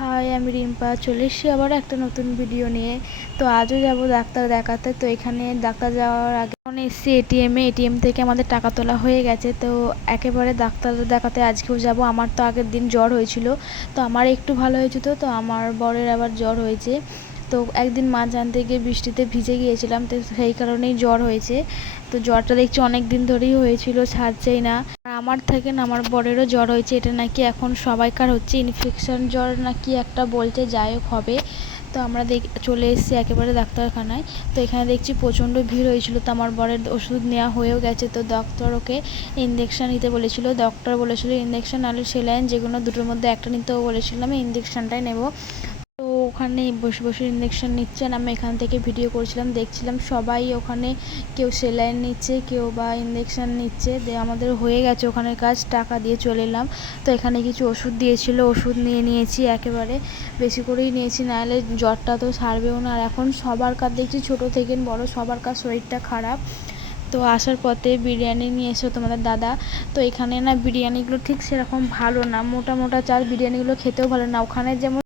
High, আমি রিম্পা চলে এসেছি আবার একটা নতুন ভিডিও নিয়ে। তো আজও যাব ডাক্তার দেখাতে। তো এখানে ডাক্তার যাওয়ার আগে এসেছি এটিএম থেকে আমাদের টাকা তোলা হয়ে গেছে। তো একেবারে ডাক্তার দেখাতে আজকেও যাব। আমার তো আগের দিন জ্বর হয়েছিল, তো আমার একটু ভালো হয়েছিল, তো আমার বরের আবার জ্বর হয়েছে। তো একদিন মাছ আনতে গিয়ে বৃষ্টিতে ভিজে গিয়েছিলাম, তো সেই কারণেই জ্বর হয়েছে। তো জ্বরটা দেখছি অনেক দিন ধরেই হয়েছিল, ছাড়ছেই না। আমার থেকে না আমার বরেরও জ্বর হয়েছে, এটা নাকি এখন সবাইকার হচ্ছে, ইনফেকশন জ্বর নাকি একটা বলছে, যাই হোক হবে। তো আমরা চলে এসেছি একেবারে ডাক্তারখানায়। তো এখানে দেখছি প্রচণ্ড ভিড় হয়েছিল, তো আমার বরের ওষুধ নেওয়া হয়েও গেছে। তো ডক্টর ওকে ইঞ্জেকশন নিতে বলেছিল, ডক্টর বলেছিল ইঞ্জেকশন নাহলে সেলাইন, যেগুলো দুটোর মধ্যে একটা নিতেও বলেছিলাম, ইঞ্জেকশনটাই নেব। তো ওখানে বসে বসে ইঞ্জেকশন নিচ্ছেন, আমি এখান থেকে ভিডিও করছিলাম, দেখছিলাম সবাই ওখানে কেউ সেলাইন নিচ্ছে, কেউ বা ইঞ্জেকশন নিচ্ছে। আমাদের হয়ে গেছে ওখানে কাজ, টাকা দিয়ে চলে এলাম। তো এখানে কিছু ওষুধ দিয়েছিল, ওষুধ নিয়েছি, একেবারে বেশি করেই নিয়েছি, নাহলে জ্বরটা তো ছাড়বেও না। আর এখন সবার কাজ দেখছি, ছোটো থেকে বড় সবার কাজ শরীরটা খারাপ। তো আসার পথে বিরিয়ানি নিয়ে এসো তোমাদের দাদা। তো এখানে না বিরিয়ানিগুলো ঠিক সেরকম ভালো না, মোটা মোটা চাল, বিরিয়ানিগুলো খেতেও ভালো না। ওখানে যেমন